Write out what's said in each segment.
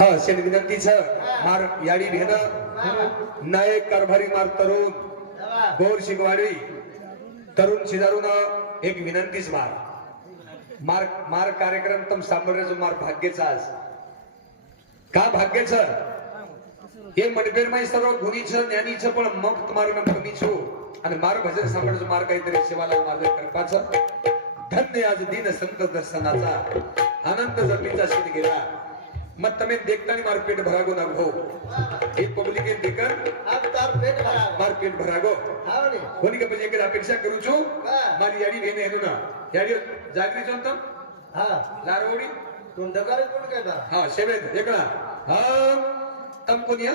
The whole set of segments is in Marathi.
हा शेन विनंतीच मार याडी भेन नायक कारभारी मार तरुण गोर शिकवाडी तरुण शिदारून एक विनंतीच मार मार मार कार्यक्रम तम सांभाळण्याचं मार भाग्यच आज का भाग्यच हे मनबेर माई सर्व गुणीचं ज्ञानीचं पण मग तुम्हाला मी कमी छु आणि मार भजन सांभाळण्याचं मार काहीतरी शिवाला माझं करपाचं धन्य आज दिन संत दर्शनाचा आनंद जमीचा शीत गेला मत तमें देखता नहीं मार पेट भरागो ना हो एक पब्लिक के देकर अब तार पेट भरा मार पेट भरागो हाव नी होनी के बजे के अपेक्षा करू छु मारी याडी भेने हेनु ना याडी जागरी छु तम हां लारवडी तुम दगारे कोण कहता हां शेवेद एकला हां तम कोनिया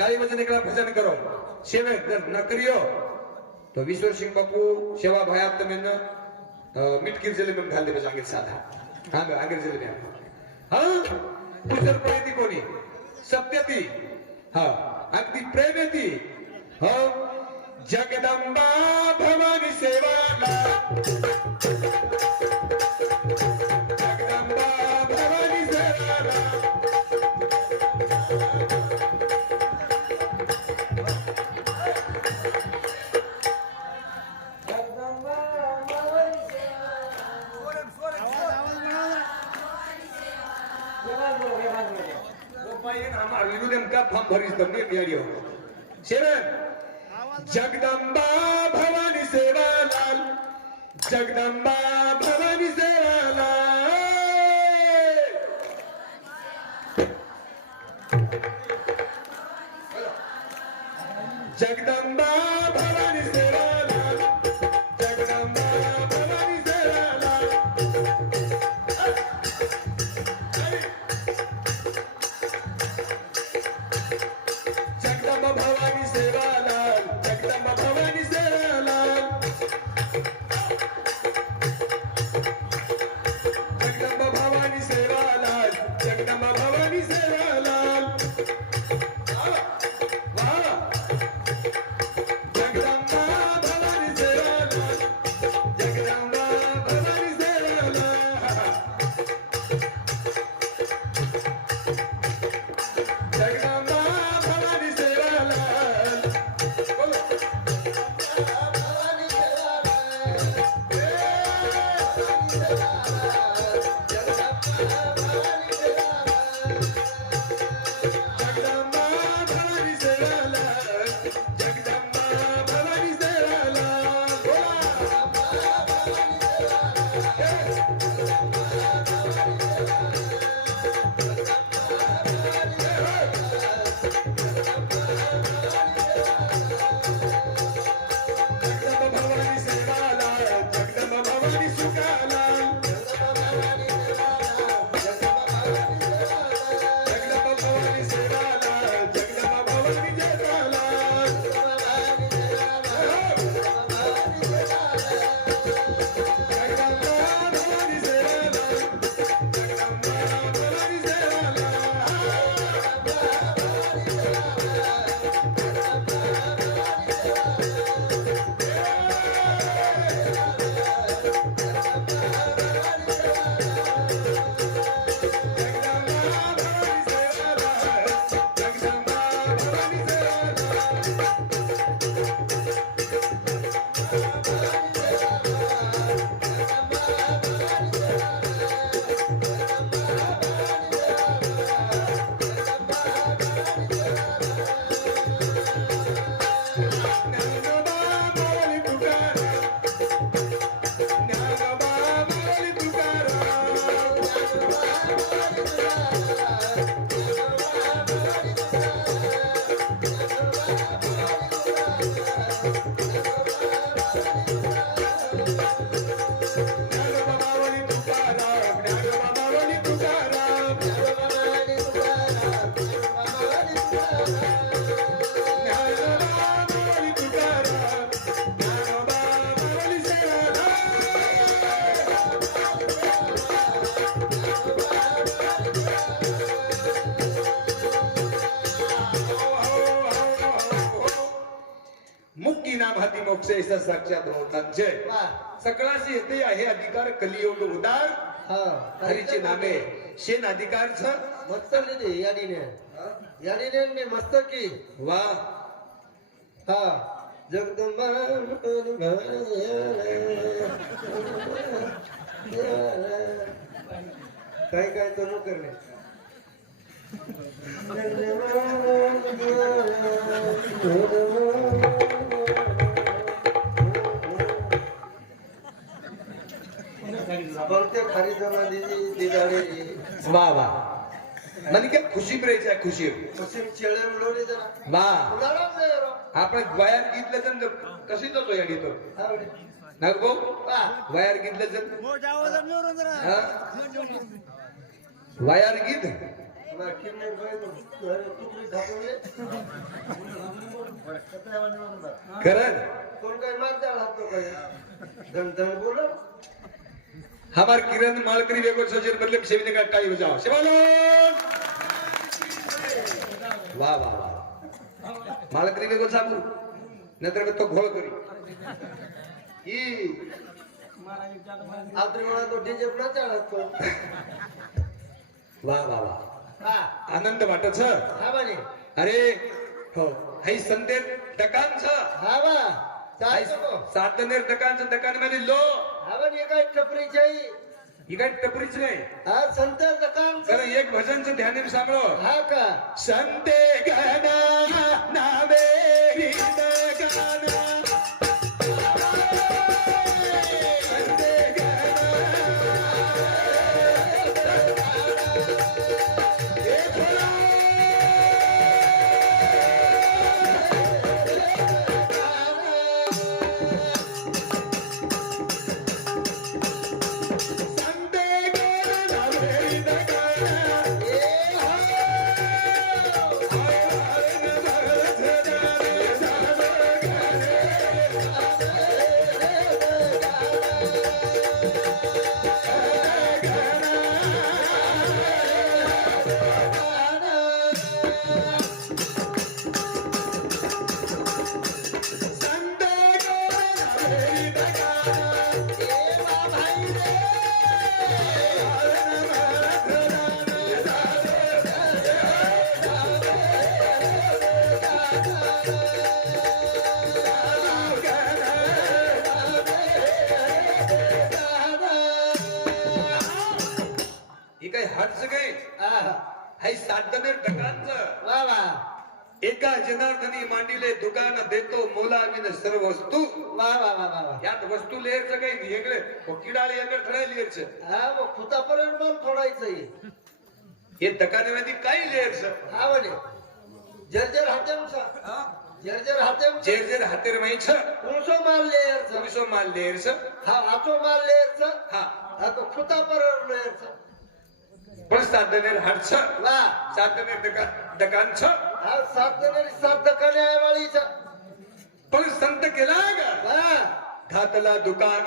काळी वजन एकला भजन करो शेवेद न करियो तो विश्वर सिंह बापू सेवा भयात तमें मिटकीर जेले में घाल दे बजांगे साधा हां आगे जेले में हां पुजर प्रेती कोणी सत्यती हा अगदी प्रेमेती हा जगदंबा भवानी सेवाला जगदंबा भवानी सेवाला जगदंबा भवानी सेवालाल जगदंबा भवानी सेवालाल जगदंबा भवानी सेवालाल जगदंबा भवानी सेवालाल जगदंबा भवानी सेवालाल जगदंबा भवानी सेवालाल जगदंबा भवानी सेवालाल जगदंबा भवानी सेवालाल वाह जगदंबा भवानी सेवालाल जगदंबा भवानी सेवालाल जगदंबा भवानी सेवालाल बोलो भवानी जगदंबा भवानी सेवालाल जगदंबा भवानी सेवालाल बोला जगदंबा भवानी सेवालाल जगदंबा भवानी सुखालाल जगदंबा भवानी सेवालाल जगदंबा भवानी जयलाल जगदंबा भवानी सेवालाल जगदंबा भवानी जगदंबा भवानी सेवालाल ज्ञानोबा माऊली तुकाराम ज्ञानोबा माऊली तुकाराम ज्ञानोबा माऊली तुकाराम ज्ञानोबा माऊली तुकाराम ज्ञानोबा माऊली तुकाराम ज्ञानोबा माऊली मुक्की नाम हाती मोक्ष ऐसा साक्षात होतांचे सकळाशी येते आहे अधिकार कलियोग उदार हां हरीचे नामे शेन अधिकारच मस्त लिहिली याडीने मी मस्त की वा हा जगदंबा काय काय तर करणे बोलते खरी जमा दिदाडे वा वा म्हणजे काय खुशी प्रेयची आहे खुशी मुस्लिम चेळे उडवले जरा वा उडाला नाही रो आपण वयार घेतलं तर कशी जातो याडी तो आवडे नको वा वयार घेतलं तर हा? वयार गीत वा किन्ने गए तो तुकडी ढापवले करण कोण काय मारता हातो काय धन धन बोलो हमार किरण मालकरी वेगो सजर मतलब सेविने का टाई बजाओ शिवालो वा वा वा मालकरी वेगो साबू नंतर तो घोळ करी ही आत्री मला तो डीजे पण चालत तो वा वा वा हा आनंद वाटच हा बानी अरे हो हे संदेर दकान छ हा बा चालतो सातनेर दकान मध्ये लो हा बानी काय टपरीच्याई ही काय टपरीच नाही हा संत दकान कारण एक भजनचं ध्यान सांगलो हा का संते गना नावे दकान वा वा एका जनार्दनी मांडीले दुकान देतो मोलाविन सर्व वस्तू वा वा वा वा यात वस्तू लेअरचं काही नाही वेगळे किडाळे यांना ठराय लेअरचं हा मग खुतापर्यंत मला फोडायचं हे दकानामध्ये काही लेअरचं हा म्हणे जर्जर हातेमचा जर्जर हातेम जेर हातेर माहिती तुमसो माल लेयरचा तुम्ही माल लेअरचं हा आचो माल लेयरचा हा हा तो खुतापर्यंत लेयरचा पण साधनेर हाडचं वा साधनेर दकानचं हा सात जणांनी सात दकाने आहे वाळीचा पण संत केला गा वा घातला दुकान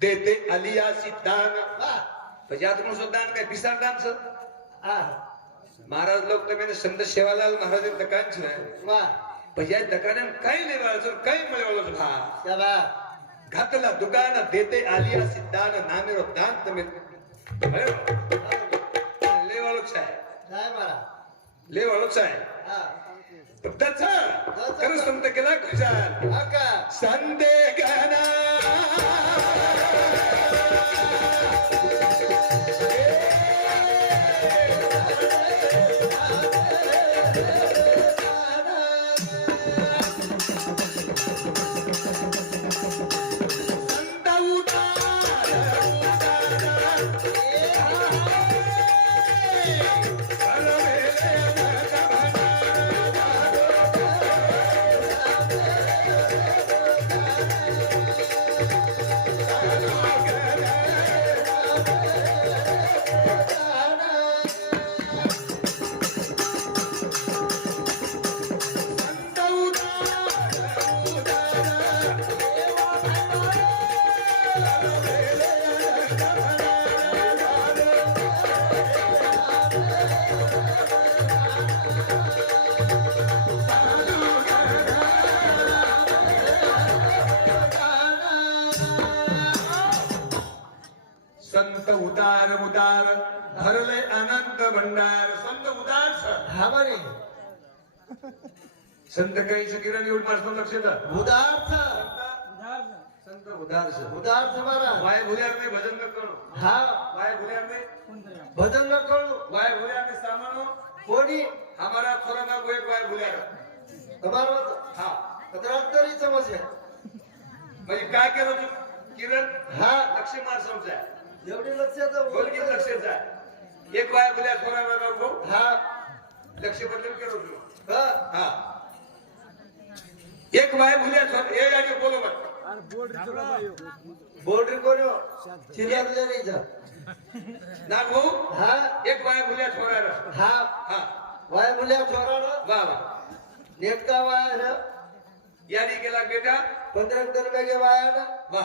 देते आलिया सिद्धान वा यात म्हणून दान काय पिसार दानचं हा महाराज लोक तुम्ही संत सेवालाल महाराज दकानचं वा पण या दकानात काही लेवायचं काही मिळवलं भा वा घातला दुकान देते आलिया सिद्धान नामेरो दान तुम्ही लेवालोच आहे काय मला लेवालोच आहे हा त्याचा खरं संत केला खुशाल हा का संदे गना संत उदार उदार भरले अनंत भंडार हा बरे संत काहीच किरण एवढं माणसं लक्ष द्या उदार्थ संत उदारस उदार्थ महाराज वाय भुल्यार नाही भजन न करू हा वाय भुल्यार नाही भजन न करू वाय भुल्यार नाही सामानो कोणी हमारा थोड़ा ना वो एक वाय भुल्यार તમારો हा કતરાંતરી સમસ્યા म्हणजे काय केलं तू किरण हा लक्ष मार समजा एवढी लक्षात बोल की लक्ष जाय एक वाय भुल्यार थोडा ना गो हा लक्ष बदल केलं तू हा हा एक वाय भुल्यार ए आणि बोलो मत બોર્ડર કોનો ચિરાગ લેરીજા ना भाऊ હા एक वाय भुल्यार थोडा હા हा વાય મુલ્યા છોરાનો वा वा નેટકા વાયા यादी केला बेटा 15 દરવાગે વાયા ના वा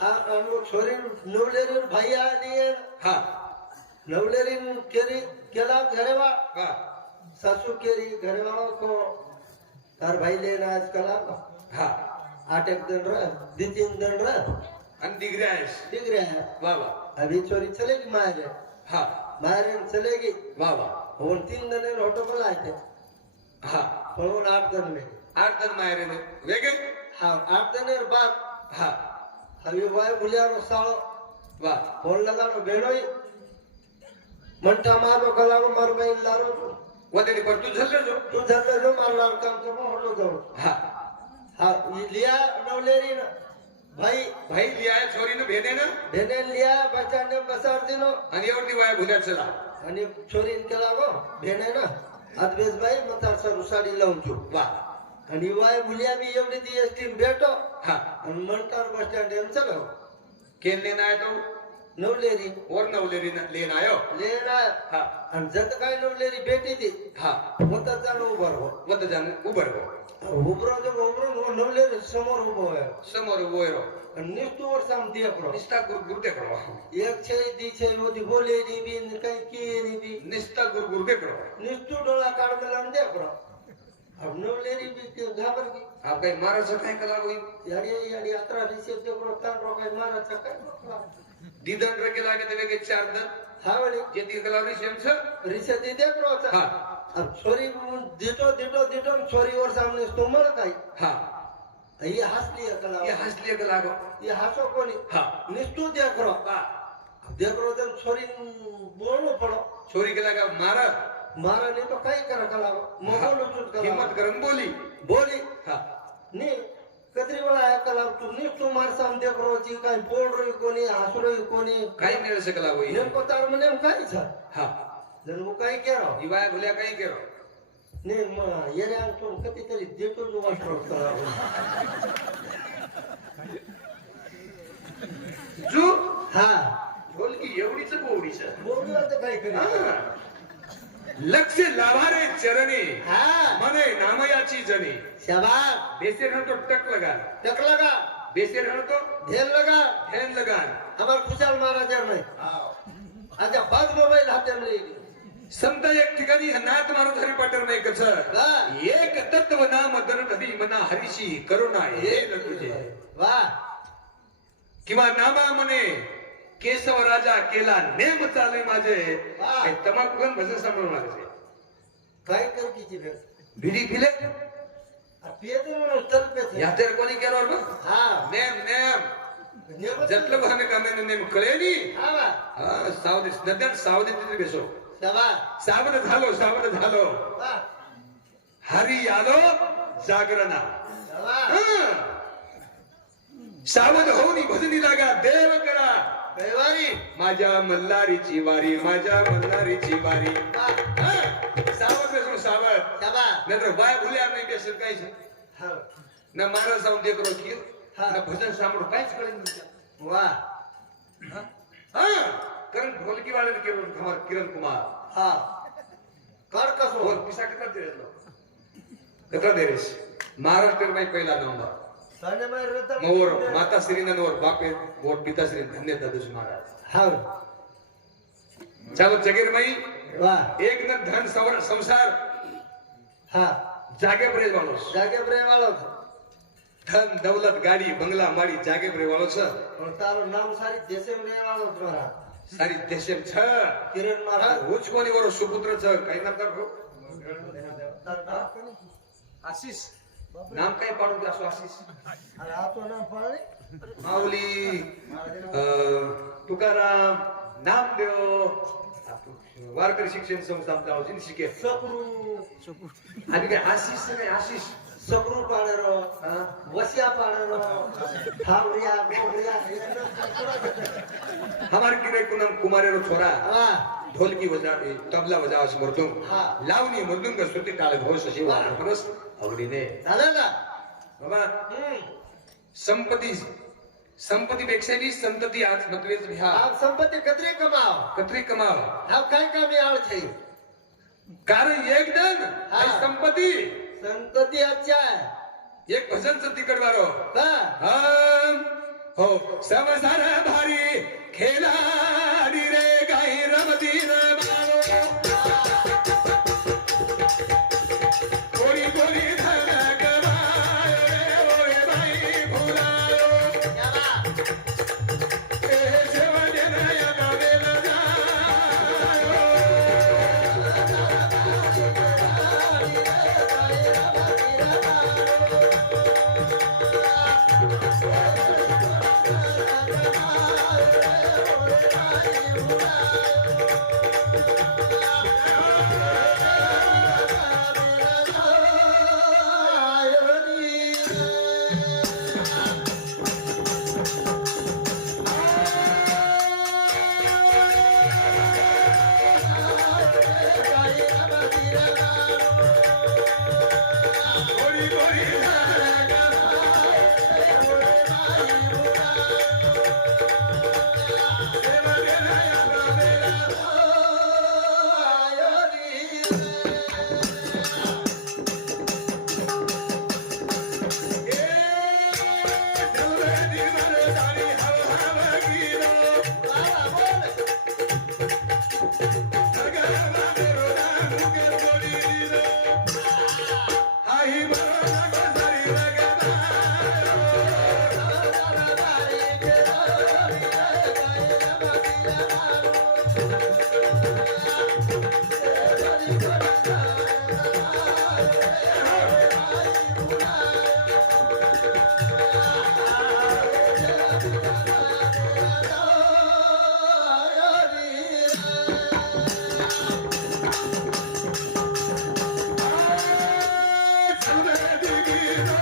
હા અનુ છોરી નવલેરી ભાઈયા ની हा નવલેરી કેરી કેલા ઘરેવા वा સાસુ કેરી ઘરેવાળો કો તાર ભાઈ લેના આજ કલા हा 8 એક દન ર દી 3 દન ર आणि दिग्रास डिग्री है वा वा अभी चोरी चलेगी मारे हा मारे चलेगी वा वा और 3 दिन में ऑटो पर आए थे हा और 8 दिन में 8 दिन मायरे ने वेगे हाँ 8 दिन के बाद हा अभी वाय बुलियारो सालो वा फोन लगानो बेनोई मंटा मारो गलानो मार में लारो वदनी पर तू झल्ले जो तू झल्ले जो मार लार काम तो ऑटो जाओ हा हाँ ये लिया नवलेरी ना भाई भाई लिया है छोरी ने भेदे ना भेने लिया बच्चाने बसार दिनो आणि एवढी वाय भुल्यार चला आणि छोरी इनके लागो भेने ना अद्वेश भाई मतार सर उसाडी लावून जो वा आणि वाय बुलिया भी एवढी ती एसटी भेटो हा आणि मंटार बस स्टँड एम चलो केन लेना है तो नवलेरी और नवलेरी लेना आयो लेना हा आणि जत काय नवलेरी भेटी ती हा मत जाणं उभं राहो वद जान उबर गो उभं जो उभं नवलेरी समोर उभं आहे समोर वयरो आणि निष्ठू वर साम देखरो निस्ता गुरगुर करो एक छे दी छे होती बोले नी बिन काही की नी बी निस्ता गुरगुर करो निष्ठू डोळा काढला आणि देखरो अब नवलेरी भी घाबर की आप काही मारायचं काय कला होईल याडी याडी यात्रा रिसेप देखरो तान रोकाय माराचा काय दिदन रके लागे ते वेगे 4 दन हा वळी जे ती कला रिसेप्स रिसेप दे देखरो हा अब छोरी दिटो छोरी वर सामने तुम्हाला काय हा ये हसली कला ये हसली कला गो ये हसो कोणी हा निष्ठू देखरो वा देखरो जन छोरी बोलनो पड़ो छोरी के लगा मारा मारा नहीं तो कई कर कला मोगोलो चुट कला हिम्मत करन बोली बोली हा नी कदरी वाला है कला तू निष्ठू मार साम देखरो जी काय बोल रही कोणी हसो रही कोणी काही मिळू शकला होई नेमको तार मने काय छ हा जन वो काय केरो दिवाय भुल्या काही केरो ने ये रे तो कती तरी देतो जो वाटो कला जू हा बोल की एवढीच बोवडीच बोलला तर काय करी लक्ष लावारे चरणे हा मने नामयाची जने शाबाश बेसे तो टक लगा टक लगा बेसे तो ढेर लगा ध्यान लगा हमार खुशाल महाराज नहीं अच्छा बाद मोबाईल हातात नाही संत एक ठिकाणी नाथ मारून हरी पाटर नाही कच हा. एक तत्व नाम दर नदी मना हरीशी करुणा हे न तुझे वाह किंवा नामा म्हणे केशव राजा केला नेम चालू माझे वा. हे तमाकू पण भजन सांभाळून लागायचे काय कर कीची रे भिडी फिले पियतो ना चल पे या तर कोणी केलं ना हा नेम नेम नेम जतलं को हमें कामे नेम कळेली हा वा सावधी नद्यात सावधी तिथे बेसो शाबाश सावध झालो वाह हरी आलो जागरणा शाबाश सावध होऊन भजनी लागा देव करा कैवारी माझ्या मल्हारीची वारी माझ्या मल्हारीची वारी वाह सावध बेसून सावध शाबाश नंतर बाय भुल्या नाही बेसन काहीच हा न महाराज जाऊन देख रोखी हा. न भजन सांभाळून काहीच कळेल नाही वाह हा कारण ढोलकी वाले किरण कुमार हा कर कसो बोल पिसा कितना दे लो कितना दे रेस महाराष्ट्र में पहला नंबर साने में रहता मोर माता श्री नंदवर बापे बोट पिता श्री धन्य दादूस महाराज हा चलो जगीर मई वाह एक न धन संसार हा जागे प्रेज वालोस जागे प्रेम वालो धन दौलत गाड़ी बंगला माड़ी जागे प्रेज वालो छ और तारो नाम सारी देशे में रहने वालो तुम्हारा सारी देशे छ किरण महाराज हुच कोणी वरो सुपुत्र छ काही ना कर आशिष नाम काय पाडू दे असो आशिष अरे आपलं नाव पाळले माऊली तुकाराम नामदेव वारकरी शिक्षण संस्था आमच्या शिके सकरू आणि काय आशिष नाही आशिष सकरू पाळेरो वसिया पाळेरो ठावरिया गोगरिया हमारे किरे कुनम कुमारेरो छोरा हा ढोलकी बजा तबला बजा मृदुंग हा. लावणी मृदुंग श्रुती टाळ घोष अशी वा. परस आवडीने झालं ना बाबा संपत्तीपेक्षा बी संतती आज मतवेच भ्या आप संपत्ती कतरी कमाव कत्री कमाव आप काय कामी आळ छै कारण एक जण हा. आणि संपत्ती संतती अच्छा है एक भजनचं तिकट बारो का हम हो समसार भारी खेळाडी रे गाई रमती रमारो कोणी कोणी धनक मायो रे ओरे बाई फुलायो ए जेवण नयन वेल जायो कोणी कोणी धनक जेवण नयन वेल जवळी मरदारी हव हव गीरो नगर मारो मुके गोडीरो आई मरो नगरी लगनायो जवळी गीरो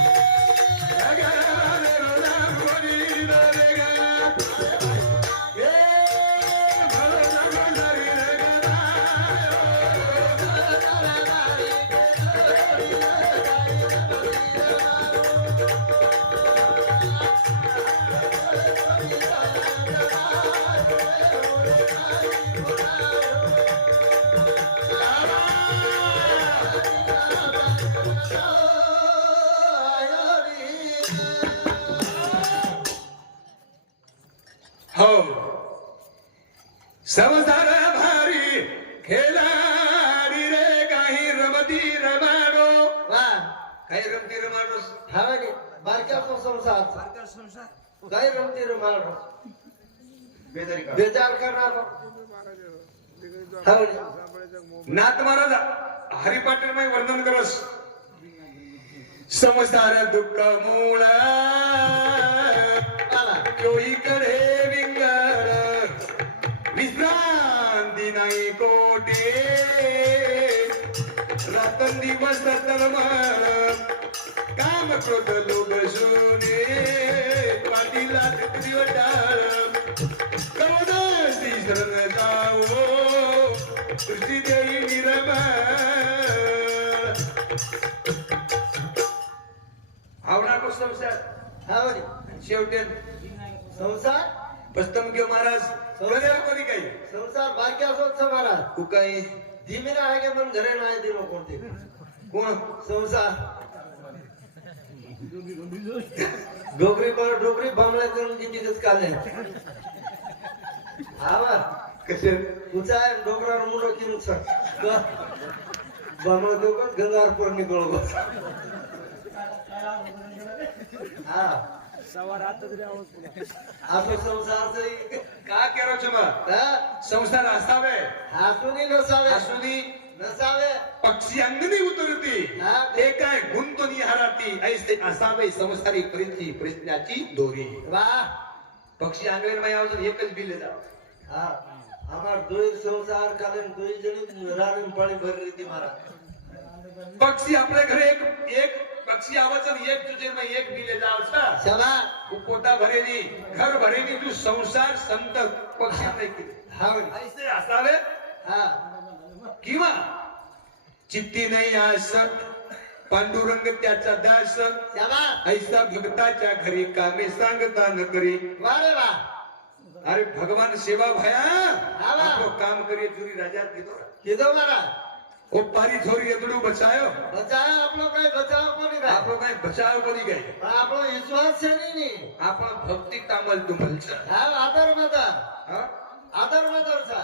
नगर मारो गोडीरो रेगा ए मरो नगरी लगनायो हो समजार भारी खेळाडी रे काही रमती रमाडो वा काही रमती रमाडोस हवा की बारक्या संसार काय रमती रे मार बेजारी का बेजार करणार हवडी नाथ महाराज हरिपाटील मै वर्णन करस संसार दुःख मूळ आला चोईकडे विंगड विश्रांती नाही कोटे रातन दिवस तळमळ काम क्रोध लोभ शोने पाटीला त्रिवटाळ कवदासी शरण जाओ सृष्टी देई निरमळ आवडा को संसार हवडी शेवटे संसार बस्तम घेऊ महाराज करेल कोणी काही संसार बारक्या असोच महाराज तू काही धीमीना आहे के पण घरे नाही दिलो कोणते कोण संसार डोकरी बांगला करून कितीच काले आवा कसे तुझा आहे डोकरावर मुलं किरून सर बांगला देऊ का गंगार पण निघळ हा असं संसार का केरो છો संसार असावे हसूनी नसावे असूनी नसावे पक्षी अंगणी उतरती हा. ते काय गुंतून हराती ऐसे असावे संसारी प्रीती प्रश्नाची दोरी वा पक्षी अंगण मध्ये अजून एकच बिल जाव हा আমার দুই संसार कालन दुई जणी राणी पाणी भरली ती मारा पक्षी आपल्या घरी एक पक्षी आवचं एक तुझे में एक बिले जावचा शबा तू पोटा भरेली घर भरेली तू संसार संत पक्षी नाही केली हा ऐसे असावे हा किंवा चित्ती नाही आस पांडुरंग त्याचा दास शबा ऐसा भक्ताच्या घरी कामे सांगता न करी वा रे वा अरे भगवान सेवा भया वा. आपको काम करिए चुरी राजा दीदो किधर मारा ओ पारी छोरी एतडू बचायो बचाव आपलो काय बचाव कोणी काय आपलो काय बचाव कोणी गए पण आपलो विश्वास છે ની आपण भक्ती तामल तुमल हा आदर मता हा आदर मदर सा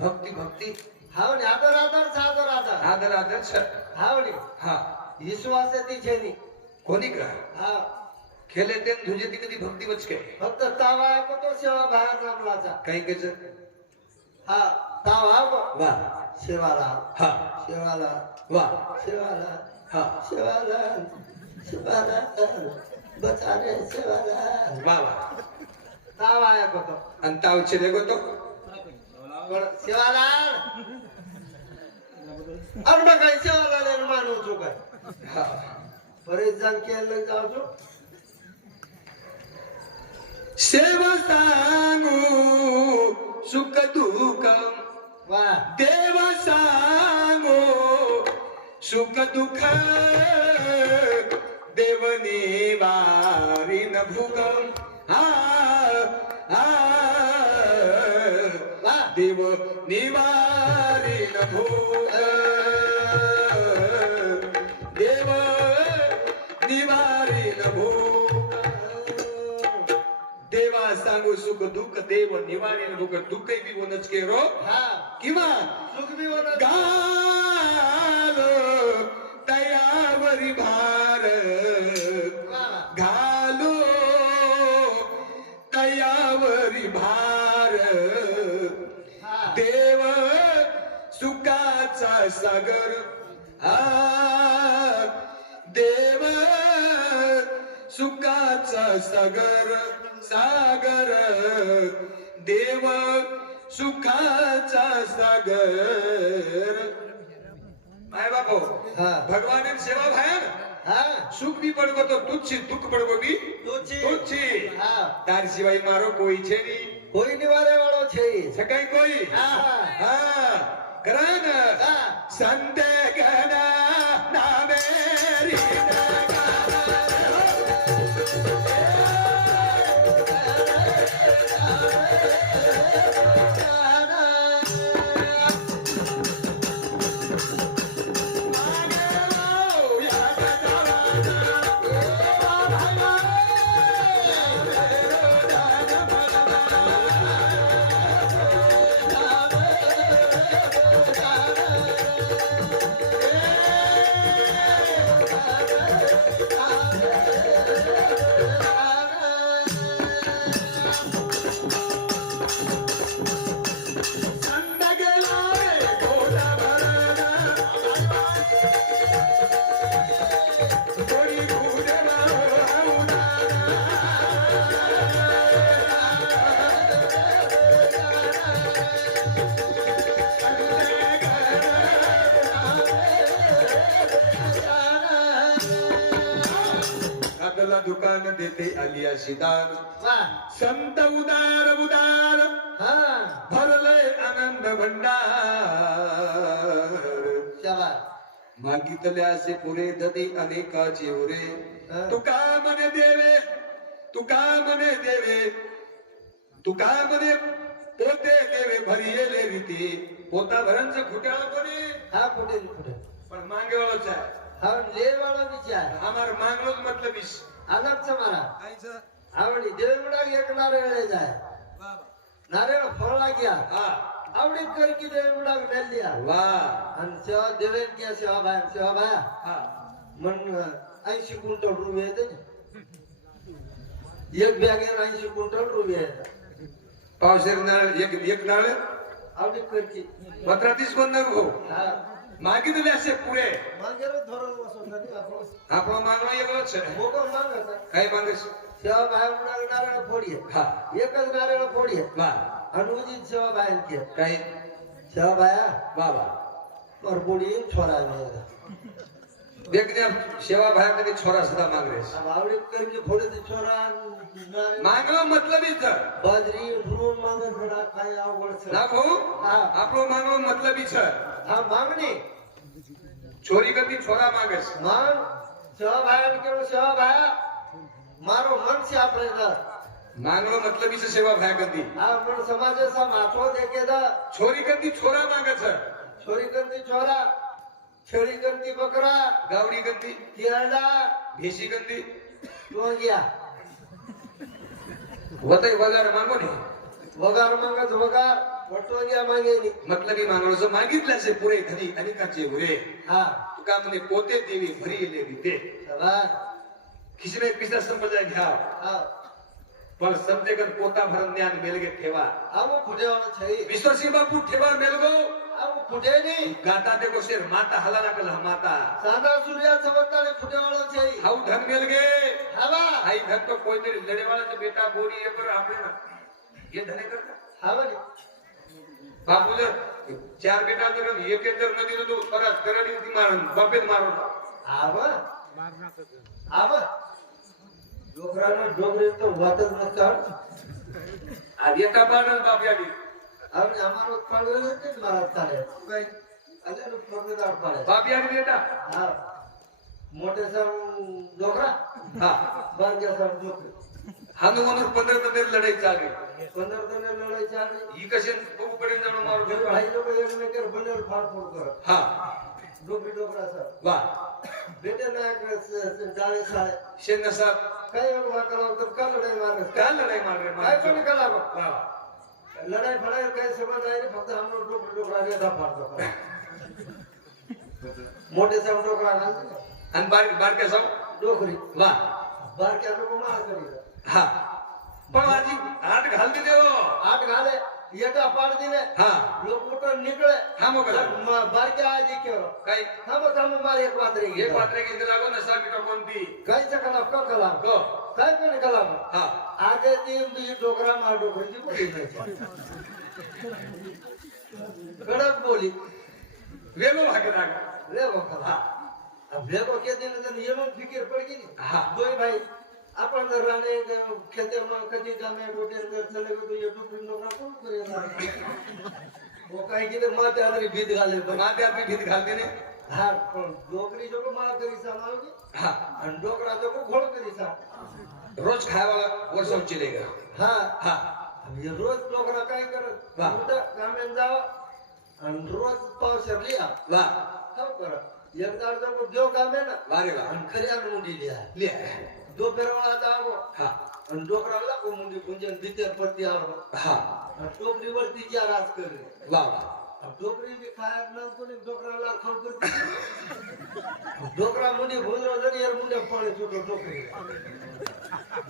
भक्ती भक्ती हावणी आदर आदर सा आदर आदर आदर आदर छ हावणी हा विश्वास ती છે ની कोणी का हा खेले ते तुझे ती कधी भक्ती बच काय फक्त तावा को तो सेवा बाहेर नामलाचा काही केच हा तावा वा सेवाला हा सेवाला वा सेवाला हा सेवाला सेवाला बचा रे सेवाला वा वा तावा को तो अंतावचे देखो तो पण सेवाला अन्न काय सेवाला ले मानू छु काय हा बरेच जण केलं जाऊ सेवा सांगू सुख दुःख वा देव सांगो सुख दुःख देवने वारी न भूक हा हा वा देव निवारी न भूक देव निवारी न भूक देवा सांगू सुख दुःख देव निवारी न भूक दुःख बी कोणच केरो हा किंवा सुख बी होणार घालो तयावरी भार वा घालो तयावरी भार हा देव सुखाचा सागर हा देव सुखाचा सागर सागर देव सुखाचा सागर माय बापो हा भगवान सेवा भयान हा सुख भी पड़गो तो तुच्छी दुख पड़गो भी तुच्छी तुच्छी હા तार सिवाय मारो कोई छे नहीं કોઈ નિવારે વાળો છે सकाई कोई હા हाँ करान હા संत गणा नामेरी दुकान देते आलिया शिदार वा संत उदार उदार हा भरले आनंद भंडार शाबास मागितले असे पुरे धनी अनेकाची उरे हा. तुका मने देवे तुका मने देवे तुका मने पोते देवे भरियेले रीती पोता भरणचं खुट्याळ कोणी हा कुठे कुठे पण मागेवाळच आहे हा ले वाळो विचार आमार मागलोच मतलब इस अलग से मारा आवडी देवडा एक नारळ जाय नारळ फळला गया हा आवडी कर की देवडा मेलिया वा आणि सेवा देवेन की सेवा बाया हा मन 80 क्विंटल रुपये येते एक बॅगेर 80 क्विंटल रुपये आहे पावशेर नारळ एक नारळ आवडी करकी 15-30 कोण नको हा मागितले असे पुरे मागेर धरून बसवतात आपण આપણો માંગણો એવો જ છે मोको मागता કઈ માંગે છે सेवा बाहेर नारळ फोडीये હા एकच नारळ फोडीये વાહ अनुजित सेवा बाहेर के કઈ सेवा बाया વાહ વાહ और बुढ़ी छोरा में देखने सेवा भाई कधी छोरा सुद्धा मागले છે. अब आवडी करकी फोडे ते छोरा માંગણો મતલબ ઈ છે बाजरी ढूंढ मागे थोडा काय आवड છે ના ભાऊ હા આપણો માંગણો મતલબ ઈ છે हा मागणी छोरी करती छोरा मागे છે मग सेवा बाया केवळ सेवा बाया मारो मन से आपले दा માંગણો મતલબ ઈ છે સેવા ભાઈ કરતી हा पण समाजाचा महत्व देके दा छोरी करती छोरा मागे છે छोरी करती छोरा छेड़ी करती बकरा गावडी करती किराडा भेशी करती तो गया वतई वगार मागो ने वगार मागत वगार वटो गया मागे नी मतलब ઈ માંગણો જો માગીतला છે પૂરે ઘણી અનિકાचे हुए हा तुका म्हणे पोते देवी भरी लेवी ते सवा खिचरे पिसा संप्रदाय घ्या हा पण समजेकर पोता भरण ज्ञान मेलगे ठेवा आवो फुटेवाळो छै विश्वसी बापू ठेवा मेलगो आवो फुटे नी गाता देखो शेर माता हलाना कल माता सादा सूर्या सवताळे फुटेवाळो छै हाउ धन मेलगे हवा आई धन तो कोई तेरी लड़े वाला तो बेटा बोरी ये कर आपने ना ये धने करता हवा नी बापू ने चार बेटा तर एक एक तर नदी तो खरच करडी ती मारन बापे मारो आवा आवा डोकराला डोगरे तो वाटच नकार आज एका बाणन बाप याडी आणि आम्हाला कळलं ते मला चाले काय अरे डोकरेदार पाडे बाप याडी बेटा हा मोठे सम डोकरा हा बारक्या सम डोकरे हनुमानवर 15 तर लढाई चालली 15 जण लढाई चालली ही कशी बघू पडेल जाणं मारू दोन भाई लोक एकमेकांवर बंडल फाडफोड करत हा डोकरी डोकरा सर वा बेटे नायक जाळे साळे शेन साहेब काय वाकला तर का लढाई मारत काय लढाई मार रे काय पण कला वा लढाई फडाई काय समज नाही रे, फक्त आम्हाला डोकरी डोकरा गेला फाडतो मोठे सम डोकरा घालतो आणि बारक्या जाऊ डोकरी वा बारक्या लोक मार करी हा पण माझी आठ घालते देव आठ घाले एका पाड दिले हा लोक कुठं निकळे थांबो करा बारक्या आजी केलं काय थांब थांब मार एक पात्रे एक पात्रे घेतले लागो नसा की कोणती कायचं कलाम का कलाम go काय पण कलाम हा आगे ती डोकरा मार डोकरीची बोली नाही कडक बोली वेगो भागे लाग वेगो कला वेगो के दिन तर नियम फिकीर पड की हा. दोय भाई आपण जर राणे खेते मग कधी गामे गोटे जर चले गो तो YouTube नोकरा कोण करेला वो काही की मत आदरी भीत घाले माते आपली भीत घालते ने हा पण डोकरी जो माळ करी सामावगी हा आणि डोकरा जो घोळ करी सा रोज खायला वर्षाव चिलेगा हा हा हे रोज डोकरा काय करत वा. कुठं गामेन जावा आणि रोज पावसार लिहा वा खाऊ करा एकदा जो देव गामे ना वारे वा आणि खऱ्या मुंडी लिहा ले दो पेरवाळा जावो हा आणि डोकराला को मुंडी गुंजन भीतर परती आलो हा आणि टोकरीवरती ज्या राज करले वा वा डोकरी बी खायला ना कोणी डोकराला खाऊ करते डोकरा मुंडी भुंजरो जरी यार मुंड्या पळे सुटो डोकरी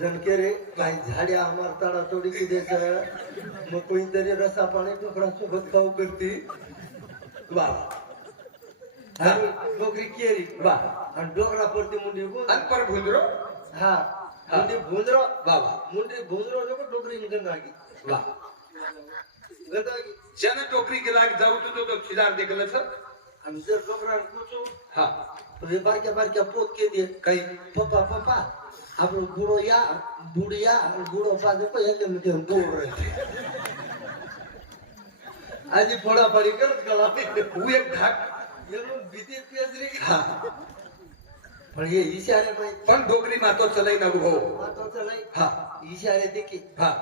जण के रे काही झाडे आम्हाला तडा तोडी की द्यायचं मग कोणीतरी रसा पाणी डोकरा सोबत खाऊ करते वा आणि डोकरी केरी वा आणि डोकरा परती मुंडी गुंज आणि पर भुंजरो हा मुंडी भुंजरो वा वा मुंडी भुंजरो जो डोकरी गंगागी वा गंगागी ज्यानं टोकरी गेला जाऊ तो खिदार देखलं सर आणि जर डोकरा कुचो हा तो हे बारक्या बारक्या पोत के दे काही पप्पा पप्पा આપણો ગુડો યા બુડિયા ગુડો પાસે કોઈ એટલે મને દોડ રહે આજે ફોડા પડી કરત ગલા હું એક ધાક એનું બીજી પેજરી હા પણ એ ઈશારે ભાઈ પણ ડોકરી માં તો ચલાઈ ના ઉભો વાતો ચલાઈ હા ઈશારે દેખી હા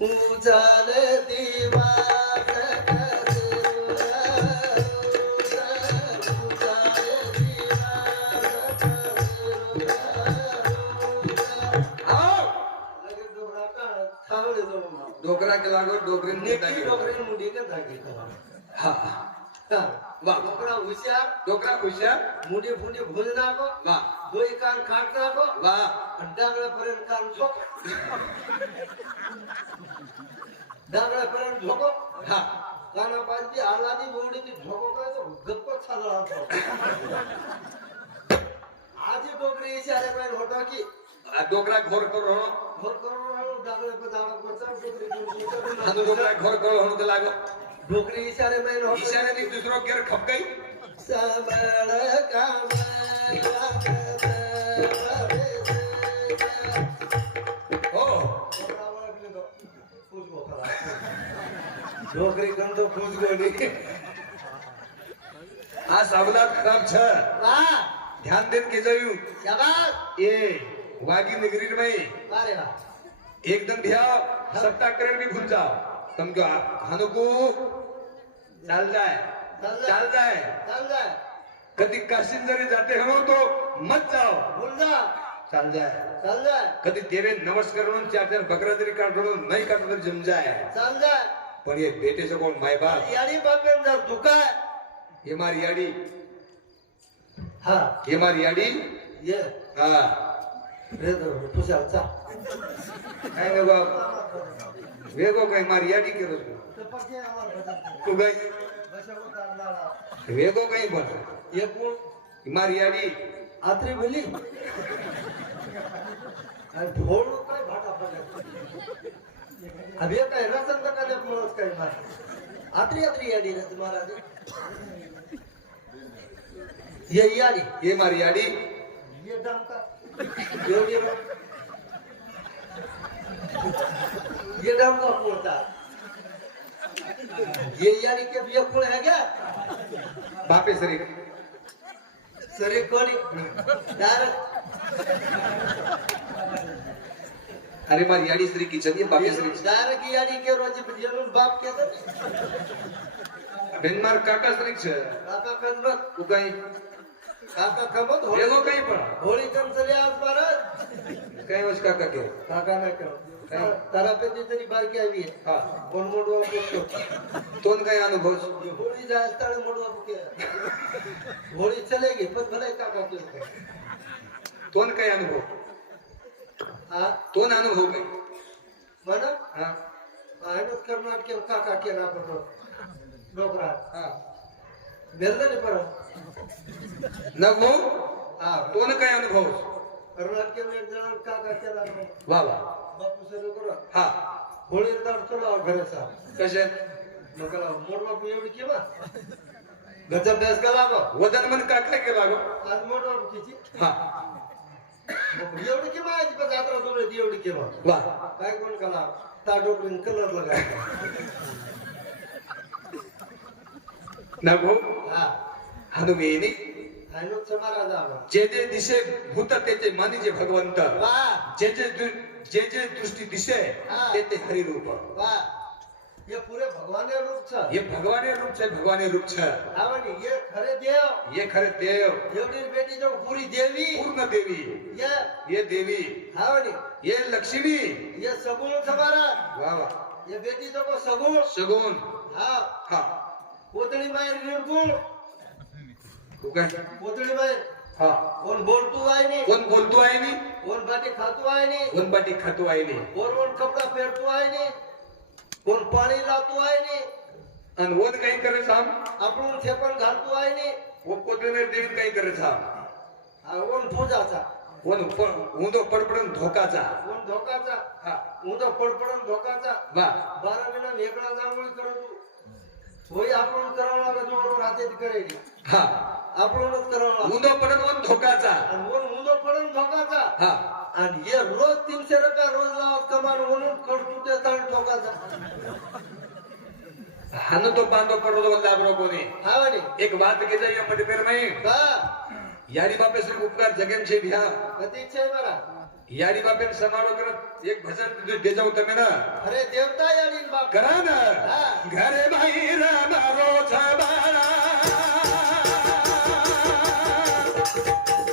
ઊંચાલે દીવા डोकरा के लागो डोकरी मुंडी का धागे हा વાહ. ડોકરા હોશિયાર ડોકરા ખુશિયા મુંડી ફૂંડી ભૂલ નાખો વાહ દોઈ કાન ખાટ નાખો વાહ અને ડાંગડા પરેન કાન ઝોકો ડાંગડા પરેન ઝોકો હા કાના પાછી આલાદી બોડીથી ઝોકો કરે તો ગપ્પો છાલો આવતો આજે ડોકરી ઈશારે કોઈ હોટકી આ ડોકરા ઘોર કરો ઘર કરો ડાંગડા પર દાડો પચાસ ડોકરી આ તો ડોકરા ઘોર કરો હણું તો લાગો ડોકરી ઈશારે મેં ઈશારે થી દૂસરો ઘેર ખપ ગઈ સાબળ ઓ ડોકરી કન તો પૂછગો નહીં આ સાબલા ખરાબ છે વાહ ધ્યાન દેન કે જોયું શાબાશ એ વાगी नगरी में અરે વાહ एकदम ध्यान सत्ता करें भी भूल जाओ तुम क्यों आप खानों को चल जाए चल जाए ચાલ જાય कभी काशिन जरे जाते हो तो मत जाओ ભૂલ જા चल जाए ચાલ જાય कभी देवे नमस्कार चार चार बकरा जरी काटो नहीं काटो तो जम जाए ચાલ જાય पर ये बेटे से कौन माय बाप યારી બાપે અંદર દુકાય ये मारी याडी હા ये मारी याडी ये हाँ રે તો પૂછા ચા कहीं वे बाप वे को कहीं मारी याडी करो તો પછી અમાર બધા तू गई બસો ઉતારનારા वे को कहीं बोल એ કોણ मारी याडी આત્રી ભલી આ ઢોળ કઈ ભાટા પડે હવે કઈ રસન તકાને મોસ કઈ માર આત્રી આત્રી યાડી રે તમારા દે ये यारी ये मारी याडी ये डंका योगी ये डंका बोलता ये यारी के भी खोल है क्या बापे शरीफ शरीर कोनी डायरेक्ट अरे मारी याडी श्री की चलिए बापे शरीफ डायरेक्ट यारी के रोज बदियानो बाप के तो बेनमार काका शरीफ છે काका खजमत તું કઈ काका खमत हो ભેગો કઈ પણ होली कम चले आज महाराज કઈ વસ કાકા કે काका ने कहो तारा पे जितनी बार की आई है હા कौन मोड़वा पूछो તોન કઈ અનુભવ છે ये होली जाए तारे मोड़वा पूछे होली चलेगी पर भले काका क्यों તોન કઈ અનુભવ हाँ તોન અનુભવ કઈ mana હા मेहनत करना के काका के ना करो डोकरा હા मेरे नहीं पर નવો हाँ તોન કઈ અનુભવ છે कर्नाटक में एक जना काका के ना करो વાહ વાહ बापू से लो करो હા होली दार चलो और घरे सा કશે लोकला मोड़वा को एवढी के बा गजब बेस गला को વદન મન કાકા કે લાગો आज मोड़वा कीची હા एवढी के बा आज पर यात्रा सोडे एवढी के बा વાહ काय कोण कला ता डोकरीन कलर लगाय નવો हा હનુમેની आयनो समारा जावा जे जे दिशे भूत तेचे मानी जे भगवंत वाह जे दृष्टि दिशे हाँ. ते हरि रूप वाह ये पूरे भगवान ने रूप छ ये भगवाने रूप છે ભગવાને રૂપ છે आवनी ये खरे देव ये खरे देव देवडी बेटी जो पूरी देवी पूर्ण देवी ये देवी आवनी ये लक्ष्मी ये सगुण समारा वाह वाह ये बेटी जो को सगुण सगुण हाँ हाँ पोतड़ी मायर निर्गुण ओके पोतड़ी मायर हाँ कोण बोलतो आहे नाही कोण बोलतो आहे नी कोण बाटी खातो आहे नाही कोण बाटी खातो आहे नी कोण कपडा फेरतो आहे नाही कोण पाणी लावतो आहे नाही आणि वोन काही करे साम आपण थेपण घालतो आहे नाही वो पोतने देव काही करे साम कोण पूजाचा वोन ऊंदो पडपडन धोकाचा कोण धोकाचा हा ऊंधो पडपडन धोकाचा वाह 12 महिना वेगळा जांभळी करतो होई आपण करावं लागत जोडून राहते करेली हा आपणच करावं लागत ऊंदो पडन वोन धोकाचा आणि कोण ऊंधो पडन धोकाचा हा आणि हे रोज 300 रुपये रोज लावत कमान म्हणून करतो ते तळ ठोकाचा हानो तो बांधो पडो तो लाबरो कोणी हा म्हणे एक बात के जाइए मत पेर में का यारी बापे से उपकार जगेम छे भ्या कधी छे मारा यारी बापे समारोह करत एक भजन दे जाऊ तमे ना अरे देवता यानी बाप करा ना हा. घरे भाई रामारो छबारा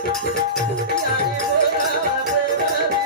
यानी बोला प्रेम दिवा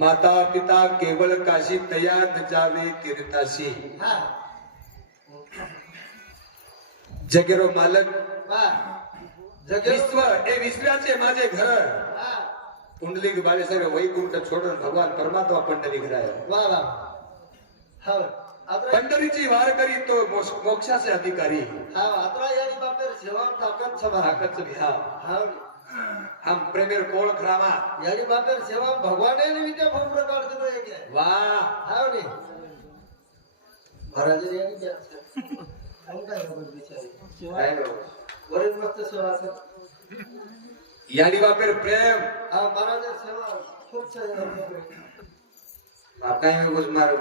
माता पिता केवळ काशी तया न जावे तीर्थाशी. हा जगेरो मालक वा जगे विश्व हे विश्वाचे माझे घर. हा पुंडलिक बाळेसाहेब वैकुंठ सोडून भगवान परमात्मा पंढरी घराय. वा वा हा आता पंढरीची वार करी तो मोक्षाचे अधिकारी. हा आता यानी बापेर सेवा ताकत सभा हाकच भ्या हा हम प्रेमेर कोळ खरावा. यानी बापेर सेवा भगवाने निमित्त खूप प्रकार दिलो एक आहे वा हा रे महाराज यानी क्या हम काय बोल बिचारे काय नो. बरेच मस्त सेवा कर याडी बापेर प्रेम हा महाराज सेवा खूप छान काय मी बोल मार.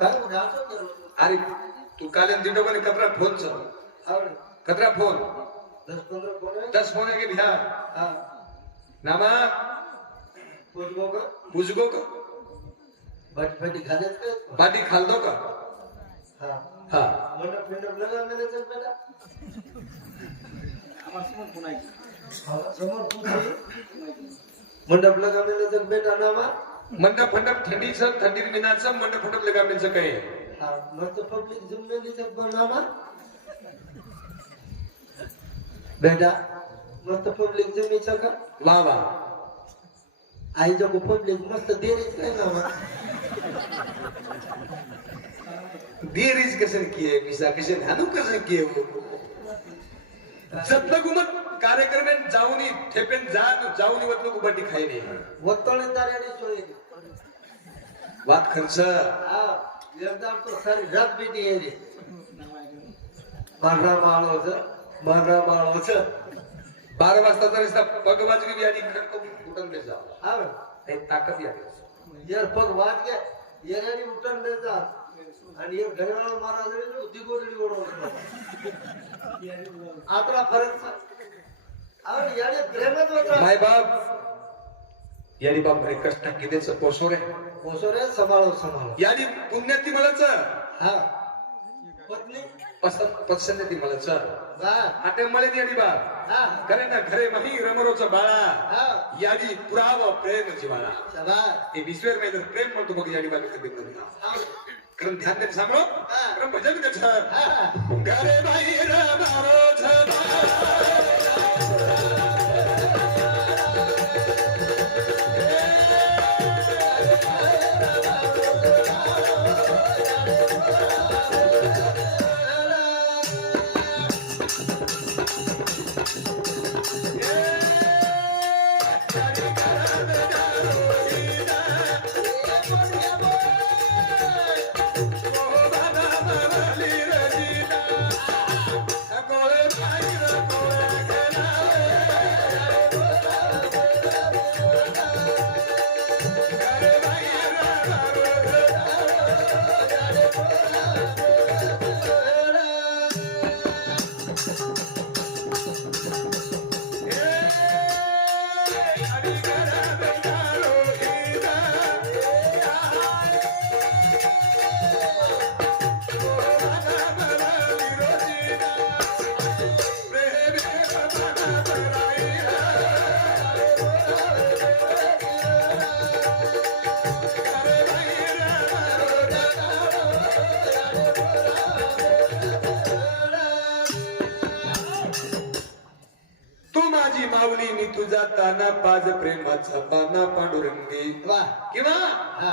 काय उदाहरण करू अरे तू काल दिंडो कोणी कतरा फोन च हा कतरा फोन 10-15 कोण आहे 10 फोन के भ्या हा नामा पुजगो का बुजगो का बट खालेच काय बाटी खाल दो का. हा हा मंडप मंडप लगा मेले चल बेटा समोर मंडप लगा मेले चल बेटा नामा मंडप फंडप थंडीचं थंडी मिनाचं मंडप फंडप लगामेचं काय. हा मस्त पब्लिक जिम्मेलीचं नामा बेटा मस्त पब्लिक जमीचं का वा वा आई जब पब्लिक मस्त देरीच काय नामा देरीज कसं किए पिसा कसे ध्यानू कसं किए हो. जतलं गुमत कार्यक्रम जाऊनी ठेपेन जाऊनी वतलं गुबाटी खाई नाही. वत्तळीदार आणि सोय वात खर्च हा एकदम तो सारी रात बेटी आहे रे माररा माळवच 12 वाजता जर पग वाजवी बी आणि कुठून बी जा हा हे ताकद यावी. यार पग वाज गे येणारी उठण दे जा आणि एक घड्याळ मारा जरी दिगोदडी ओढवतो आता फरक आणि याने प्रेमच होता माय बाप यानी बाप म्हणे कष्ट कितीच पोसोरे ओसोरे सांभाळो यानी पुण्याती मलाच हा पत्नी पसंत ती मलाच बा आता मळे यानी बाप हा खरे ना खरे मही रमरोच बाळा हा यानी पुराव प्रेम जीवाला. सभा हे विश्वर में जर प्रेम म्हणतो बघ यानी बाप कधी हा कारण ध्यान देत सांगलो हा. कारण भजन त्याचं हा घरे बाई रमरोच बाळा. माऊली मी तुझा ताना पाज प्रेमाचा पाना पांडुरंगी. वा किंवा हा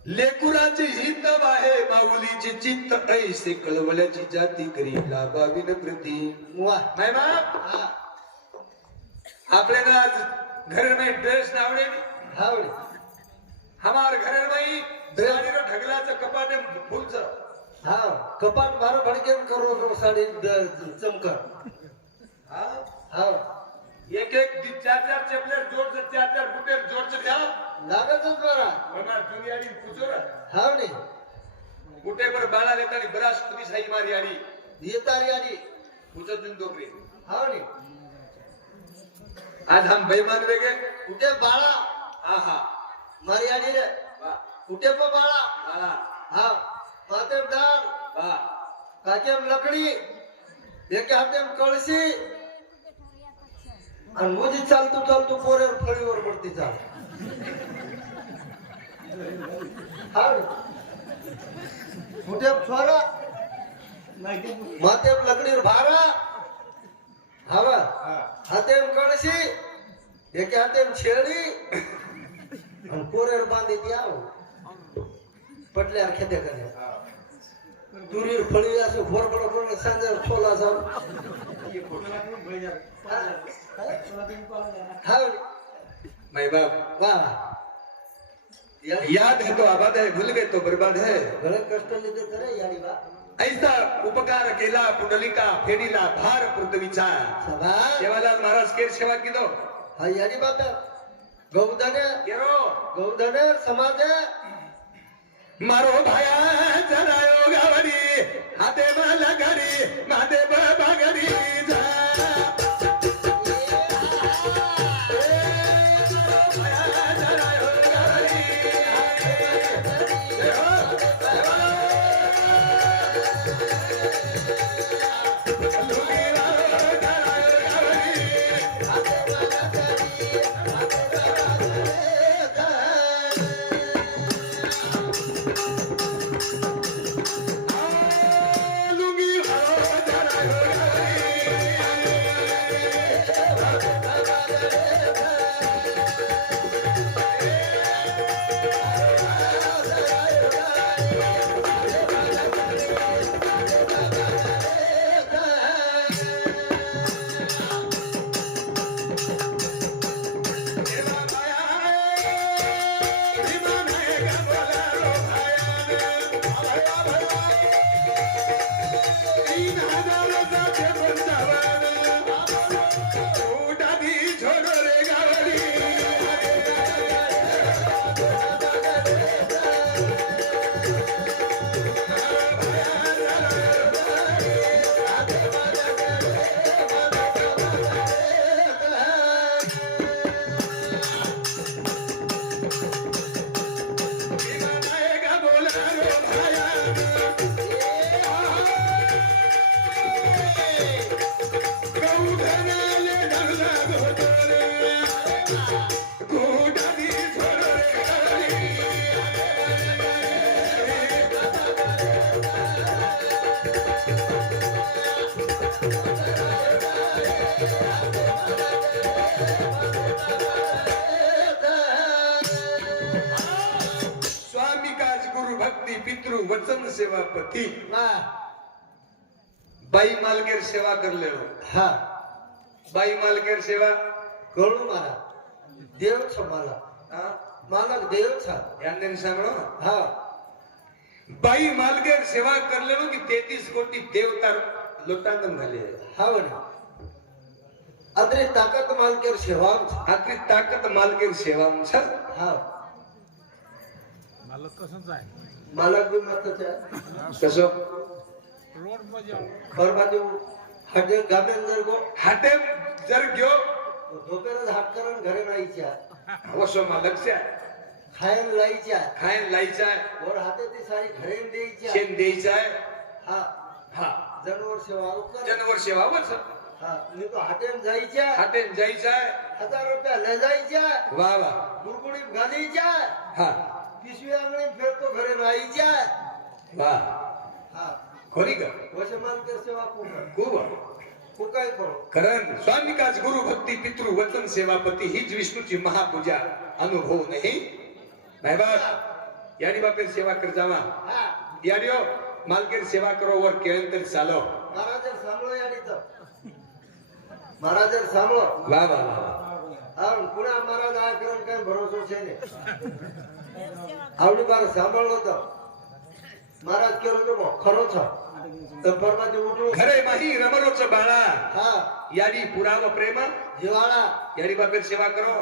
लेकुराची हित वाहे माऊलीची चित्त ऐसे कळवल्याची जाती करी लाभाविन प्रती. वा नाही बाप हा आपल्याला आज घर में ड्रेस नावडे हावडे हमार घर में साड़ी रो ढगलाचं कपाट फुलच. हा कपाट बारा भडकेन करो साडी चमकर हा हा एक चार चपलेर जोड चार फुटेर जोड द्या लागतच बरा मला दुनियारी पुजोर हावडे कुठे पर बाळा लेतानी बराच तुम्ही साई मारी आणि येतारी आली पुजत दिन दोकरी. हावडे आज हम बेईमान वेगे कुठे बाळा आहा मारी आली रे वा कुठे पण बाळा वा हा मातेम डाळ वा काकेम लकडी एके हातेम कळशी आणि मुजी चालतो चालतो पोरेवर फळीवर पडती चाल हाव कुठे छोरा माते लकडी भारा हवा हाते कळशी एके हाते छेडी आणि कोरेर बांधे याव पटल्यावर खेते करे तुरीर फळी असं फोरफळ सांजा छोला जाऊ हाव माई बाप वाह याद है तो आबाद है, भूल गए तो बर्बाद है. घरे कष्ट लेते करे याडी बा ऐसा उपकार केला पुंडलिका फेडीला भार पृथ्वीचा. सभा सेवालाल महाराज केर सेवा किदो हा याडी बात गौधने केरो गौधने समाज मारो भाया जरायो गावडी हाते मला घडी माते बागडी जा. पितृ वचन सेवापती बाई मालकेर सेवा करले हा बाई मालकेर सेवा कळू मला देव मला मालक देव यांनी सांगलो हा बाई मालकेर सेवा करले की 33 कोटी देवता लोटांगण झाले. हा म्हणे अद्रे ताकद मालकेर सेवा आतली ताकद मालकेर सेवा हा मालक कसंच आहे मालक बी महत्वाचे आहे कसं रोड मध्ये फरबाजू हटे गामेन जर गो हाटे जर गयो दोपेरच हाट करून घरे नाहीच्या अवश्य मालकच्या खायन लाईच्या खायन लायचा वर हाते ती सारी घरेन द्यायच्या शेण द्यायचा हा हा जनावर सेवा कर जनवर सेवा बस हा मी तो हाटेन जायच्या हाटेन जायचा 1000 रुपया ले जायच्या वा वा गुरगुडी घालायच्या हा पिशवी आंगणी फेरतो घरे राहायच्या वा हा खोरी का वश मालकर सेवा कोण खूप काय करो कारण स्वामिकाच गुरु भक्ती पितृ वचन सेवापती हीच विष्णूची महापूजा अनुभव नाही भाई बाप याडी बापेर सेवा कर जावा हा याडियो मालकेर सेवा करो वर केळन तरी चालो महाराजर सांभळो याडीत महाराजर सांभळो वा वा वा हा पुन्हा महाराज आ करण काय भरोसा છે ને આવડી બાર સાંભળો તો महाराज केलो तो खरो छ तर परमाती उठलो घरे माही रमरोच बाळा हा याडी पुराव प्रेम जिवाळा याडी बापेर सेवा करो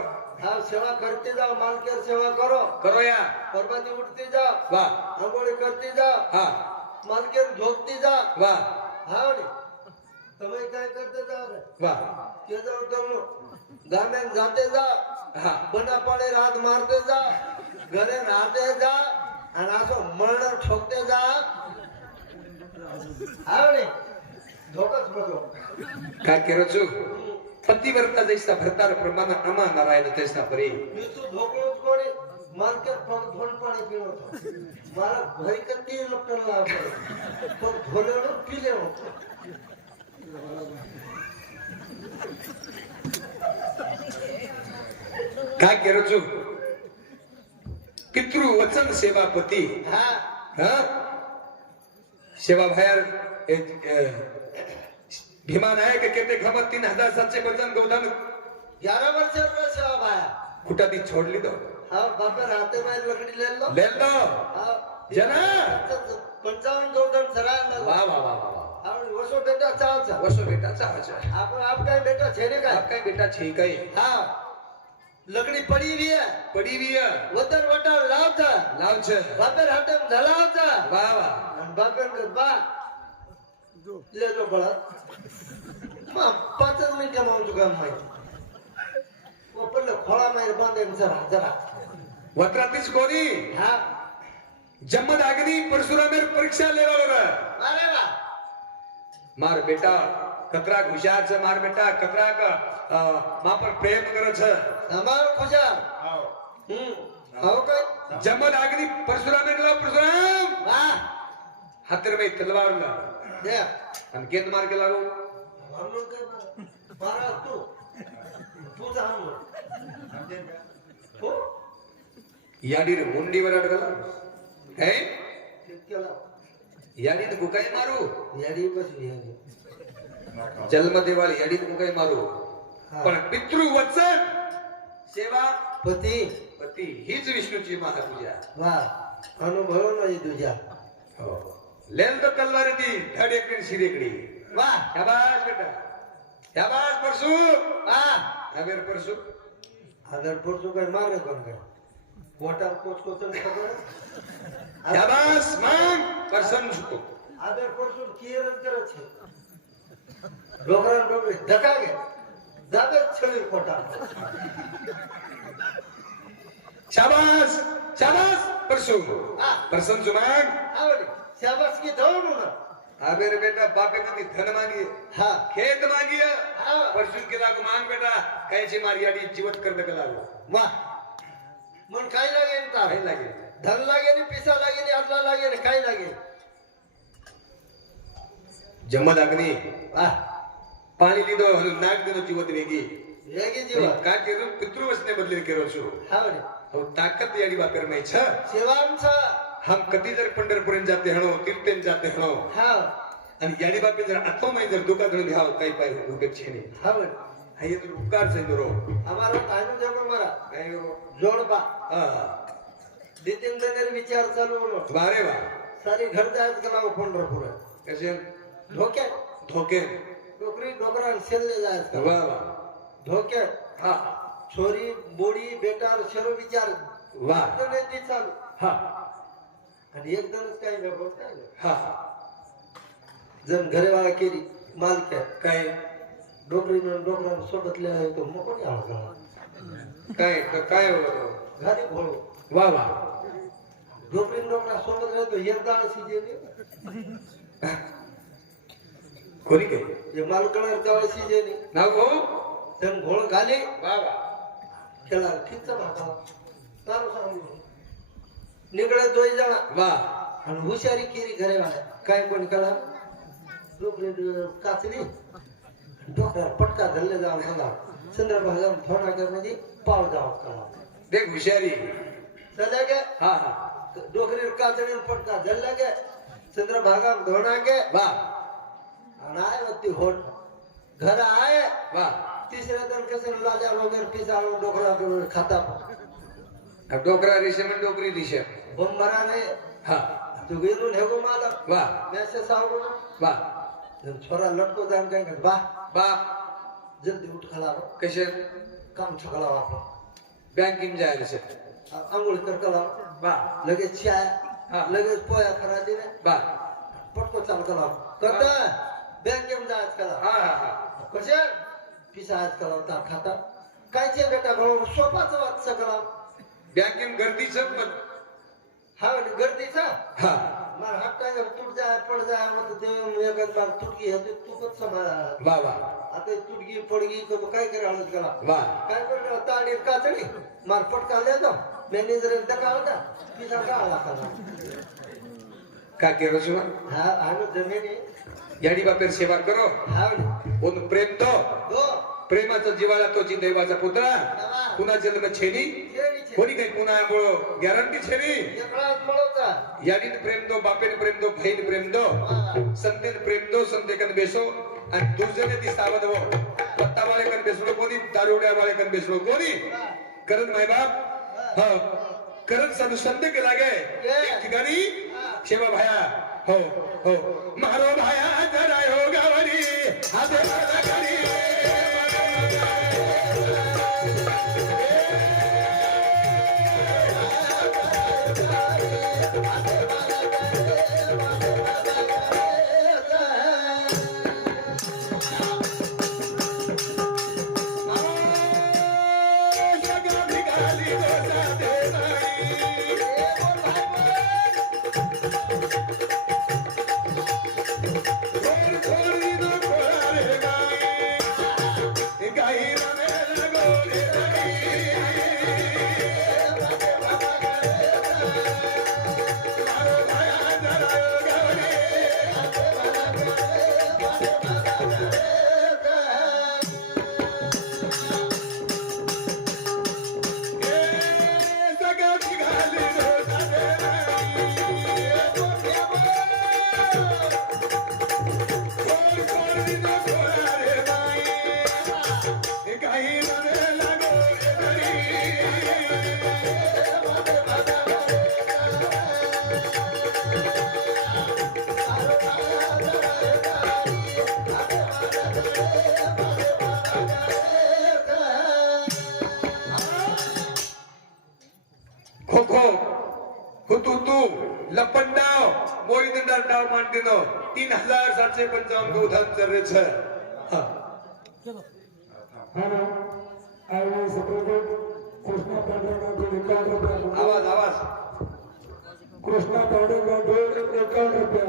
हा सेवा करते जाओ मालकेर सेवा करो या परमाती उठते जाओ वा आंघोळी करते जाओ हा मालकेर झोपते जा वा हा ने તમે काय करते जाओ रे वा ते जाओ તમે ગામેન જાતે जा हा बना पाडे रात मारते जा घरे राहते जा आणि असं मरण ठोकते जा हा ने धोकाच बघो काय केरो छु पतिव्रता जैसा भरतार प्रमाण अमा नारायण तैसा परे मी तू ढोकळूच कोणी मार्केट फक्त धोन पाणी पिवतो मला घरी कधी लोकांना लागलं पण धोलेलो पिले होतो काय करू पितृ वचन सेवापती हा हा सेवा बाहेर भीमा नायक कहते खबर 3700 वजन गोदान 11 वर्षाचा सेवा बाया कुठं ती छोडली तो हा बापा राहते बाहेर लकडी लेलो ले लो हा जना 55 गौतम सरा वा वा वा वा आपण वसो बेटा चालचा वसो बेटा चाहचा आपण आप काय बेटा छे ने काय आप काय बेटा छी कई हा लकडी पड़ी हुई है पड़ी हुई है वतर वटर लावता लाव छे बापेर हाटम धलावता वाह वाह आणि बापेर के बा ले जो बळा मा 5 मिनिट मावतो काम माहिती वो पडलं खोळा मार बांधे जरा वत्रातीच कोणी हा जम्मद अग्नि परशुरामेर परीक्षा लेवा लगा अरे वा मार बेटा कतरा हुशार छ मार बेटा कतरा का मां पर प्रेम करे छ हमार खुशा आओ काय जम्मद अग्नि परशुरामेर ला परशुराम वाह हातर में तलवार ला दे आणि गेंद मार के लागो हम लोग काय मारा तू जा हम हो याडी रे मुंडीवर अडकला है ठीक केला याडी तो काय मारू याडी बसली आहे जन्म देवाल याडी तो काय मारू पण पितृ वचन सेवा पती पती हीच विष्णूची महापूजा वा अनुभव नाही तुझ्या हो लेल तो तलवार दी धडेकडी शिरेकडी वा शाबाश बेटा शाबाश परसू वा अबेर परसू अगर पुरसू काय मारे कोण काय मोठा कोच कोचन पकड शाबाश मांग परसन झुको अगर पुरसू किरच करत छे डोकरान डोकरे धका गे दादा छळी कोटा शाबाश शाबाश परसू हा. परसन जुमाग आवडी शाबास की धवू ना अबेर बेटा बापे कदी धन मांगी हा खेत मांगी हा. परसू के लागू मांग बेटा कैची मारी याडी जीवत कर दे लागो वा मन काय लागेल का काय लागे धन लागेल पिसा लागेल आटला लागेल काय लागेल जमद अग्नि वा पाणी लिदो नाग दिनो जीवत वेगी हेगे जीवा का केरू पितृवचने बदले केरो छु आवडी हो ताकत याडी बापेर में छ सेवांचा हम कधी जर पंढरपुरेन जाते हणो तीर्थेन जाते हणो हा आणि याडी बापे जर आत्मा में जर दुका धरून घ्याव काही पाय उगे छेने आवडी हाय तर उपकार से दरो हमारा टाइम जब मरा काय हो जोडबा हा नितीन दनेर विचार चालू होलो वारे वा सारी घर जायच कला पंढरपूर कसे धोके धोके डोकरी डोकरान शेल्ले जायच का वा वा धोके हा छोरी बोडी बेटार शरो विचार वा तने ती चालू हा आणि एकदमच काही नको काय नाही. हा जण घरे वाया केली मालक काय डोकरीनं डोकरान सोबतले आहे तो मग कोणी आला काय काय हो घरी भोळू वा वा डोकरीन डोकरा सोबत राहतो एकदा सीजेने कोणी काय हे मालकडे जावळ सीजेने नाव हो जण घोळ घाले वा वा त्याला खिच्चा भागा चालू सांगू निकडे दोन जण वा आणि हुशारी केली घरे वाल्या काय कोणी कळा डोकरी काचली डोक्यावर पटका धरले जाऊन बघा चंद्र भागा थोडा म्हणजे पाव जाव कळा देख हुशारी सजा गे हा हा डोकरी काचणी पटका धरला गे चंद्र भागा धोना गे वा आणि आय होती होट घर आय वा तिसऱ्या दिन कसं लाल्या वगैरे पिसाळून डोकरा खाता अब डोकरा रेशम आणि डोकरी रेशम बंबराने हा तू गेलो हेगो मला वा मैसे सावरो वा छोरा लटको जान काय बा बा जल्दी उठ खला कसे काम छकला वापरा बँकिंग जायला से आंघोळ कर कला बा लगेच चाय हा. लगेच पोया खरा दिले बा पटको चाल कला करता बँकेम जायच कला हा हा हा कशा पिसायच कला होता खाता कायचे बेटा भाऊ सोपाच वाच सकला बँकिंग गर्दीच पण हा गर्दीचा हा मार हात काय तुट जाय पड जाय मग देव एकच बार तुटकी होती तू कच सांभाळा वा वा आता तुडगी पडगी तो काय करायला त्याला वा काय कर ताडी काचणी मारपट काढल्या तो मॅनेजर एकदा काढला की सांगा आला काढला का केरो शिवा हा आम्ही जमिनी याडी बापेर सेवा करो हा ओन प्रेम तो हो प्रेमाचा जीवाला तोची देवाचा पुत्रा पुन्हा जन्म छेनी कोणी काही पुन्हा गॅरंटी छेनी एकलाच મળોતા याडीन प्रेम दो बापेन प्रेम दो भाईन प्रेम दो संतेन प्रेम दो संते कन बेसो आणि दुर्जने ती सावध हो पत्ता वाले कन बेसलो कोणी दारुड्या वाले कन बेसलो कोणी करत माय बाप हो करत साधू संत के लागे एक ठिकाणी शेवा भाया हो हो मारो भाया जरा हो गावरी हाते माझा घरी खो खो हुतुतू लपंडाव मोईदंडार डाव मांडीनो 3755 गोधान चर्रेछ आवाज आवाज कृष्णा पावडे 51 रुपया